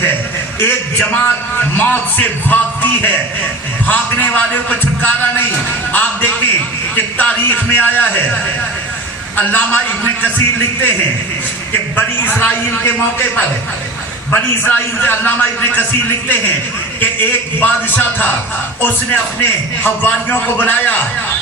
کرتی ہے، ایک جماعت موت سے بھاگتی ہے، بھاگنے والوں کو چھٹکارا نہیں۔ آپ دیکھیں کہ تاریخ میں آیا ہے، علامہ ابن کثیر لکھتے ہیں کہ بنی اسرائیل کے موقع پر، بنی اسرائیل سے علامہ ابن کثیر لکھتے ہیں کہ ایک بادشاہ تھا، اس نے اپنے حواریوں کو بلایا،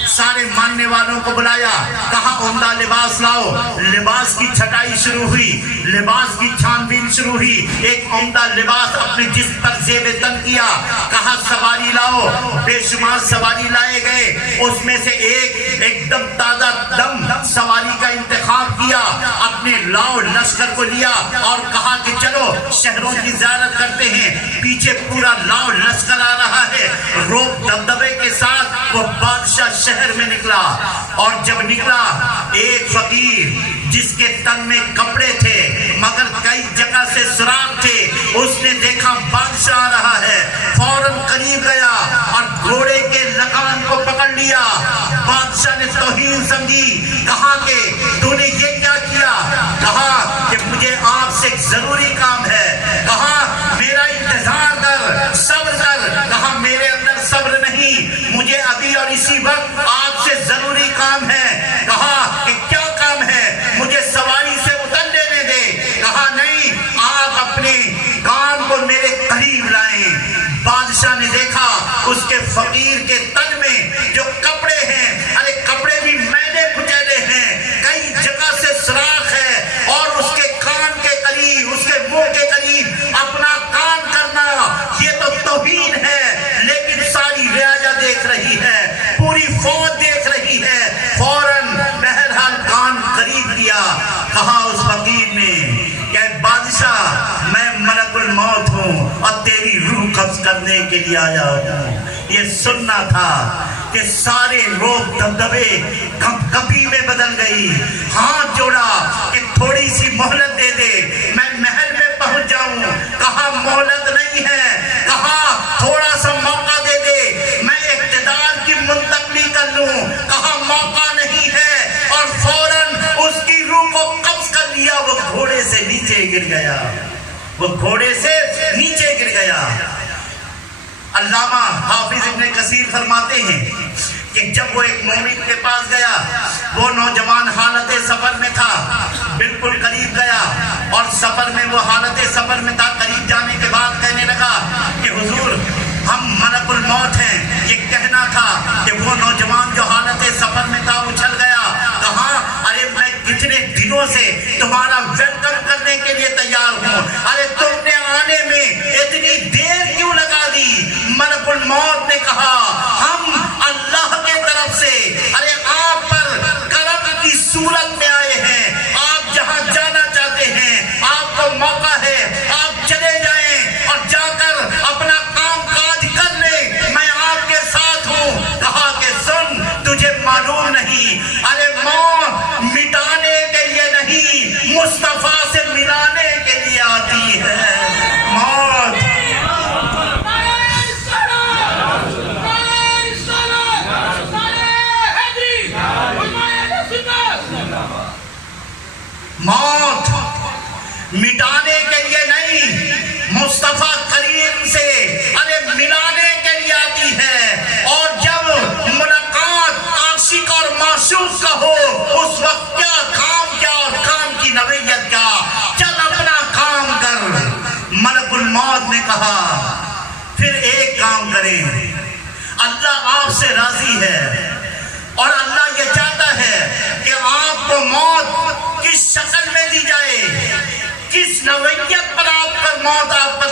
سارے ماننے والوں کو بلایا، کہا عمدہ لباس لاؤ۔ لباس کی چھٹائی شروع ہوئی، لباس کی چھان بین شروع ہوئی، ایک عمدہ لباس اپنے جسم پر زیب تن کیا، کہا سواری لاؤ۔ بے شمار سواری لائے گئے، اس میں سے ایک دم تازہ دم سواری کا انتخاب کیا، اپنے لاؤ لشکر کو لیا اور کہا کہ چلو شہروں کی زیارت کرتے ہیں۔ پیچھے پورا لاؤ لشکر آ رہا ہے، روب دبدبے کے ساتھ وہ بادشاہ شہر میں نکلا، اور جب نکلا ایک فقیر جس کے تن میں کپڑے تھے مگر کئی جگہ سے سراغ تھے، اس نے دیکھا بادشاہ آ رہا ہے، فوراً قریب گیا اور گھوڑے کے لگام کو پکڑ لیا۔ بادشاہ نے توہین سمجھی، کہا کہ تو نے یہ کیا کیا؟ کہا کہ مجھے آپ سے ایک ضروری کام ہے۔ کہا میرا انتظار کر، صبر کر۔ کہا میرے اندر صبر نہیں، مجھے ابھی اور اسی وقت آپ سے ضروری کام ہے۔ کہا کہ کیا کام ہے؟ مجھے سواری سے اتر لینے دے۔ کہا نہیں، آپ اپنے کان کو میرے قریب لائیں۔ بادشاہ نے دیکھا اس کے فقیر کے تن میں جو کپڑے ہیں، ارے کپڑے بھی میلے کچیلے ہیں، کئی جگہ سے سراخ ہے، اور اس کے کان کے قریب، اس کے منہ کے قریب اپنا کان کرنا، یہ تو توہین ہے۔ لیکن ساری رعایا دیکھ رہی ہے، پوری فوج دیکھ رہی ہے، فوراً بہرحال کان قریب کیا۔ کہا اس فقیر نے کہ بادشاہ میں ملک الموت ہوں اور تیری روح قبض کرنے کے لیے آیا ہوں۔ یہ سننا تھا کہ سارے روب دبدبے کپی میں بدل گئی۔ ہاتھ جوڑا کہ تھوڑی سی مہلت دے دے، میں محل میں پہنچ جاؤں۔ کہا مہلت نہیں ہے، کہا تھوڑا سا موقع دے دے، میں اقتدار کی منتقلی کر لوں۔ کہا موقع نہیں ہے، اور فوراً اس کی روح کو قبض کر لیا۔ وہ گھوڑے سے نیچے گر گیا، وہ گھوڑے سے نیچے گر گیا۔ علامہ حافظ ابن کثیر فرماتے ہیں کہ جب وہ ایک مومن کے پاس گیا، وہ نوجوان حالت سفر میں تھا، بالکل قریب گیا، اور سفر میں وہ حالت سفر میں تھا۔ قریب جانے کے بعد کہنے لگا کہ حضور ہم ملک الموت ہیں۔ یہ کہنا تھا کہ وہ نوجوان جو حالت سفر میں تھا اچھل گیا، کہا ارے میں کتنے دنوں سے تمہارا ویلکم کرنے کے لیے تیار ہوں، ارے تم نے آنے میں اتنی دیر کیوں لگا دی؟ ملک الموت نے کہا ہم اللہ کے طرف سے ارے آپ پر کرم کی صورت میں آئے ہیں، آپ جہاں جانا چاہتے ہیں آپ کو موقع ہے، آپ چلے جائیں اور جا کر اپنا کام کاج کر لیں، میں آپ کے ساتھ ہوں۔ کہا کہ سن، تجھے معلوم نہیں، ارے موت مٹانے کے لیے نہیں، مصطفیٰ سے ملانے کے لیے آتی ہے۔ موت موت مٹانے کے لیے نہیں، مصطفیٰ کریم سے ارے ملانے کے لیے آتی ہے۔ اور جب ملاقات عاشق اور معشوق کا ہو، اس وقت کیا اور کام کی نوعیت کیا، چل اپنا کام کر۔ ملک الموت نے کہا پھر ایک کام کریں، اللہ آپ سے راضی ہے، اور اللہ یہ چاہتا ہے کہ آپ کو موت کس شکل میں دی جائے، کس نوعیت پر آپ پر موت آپ پر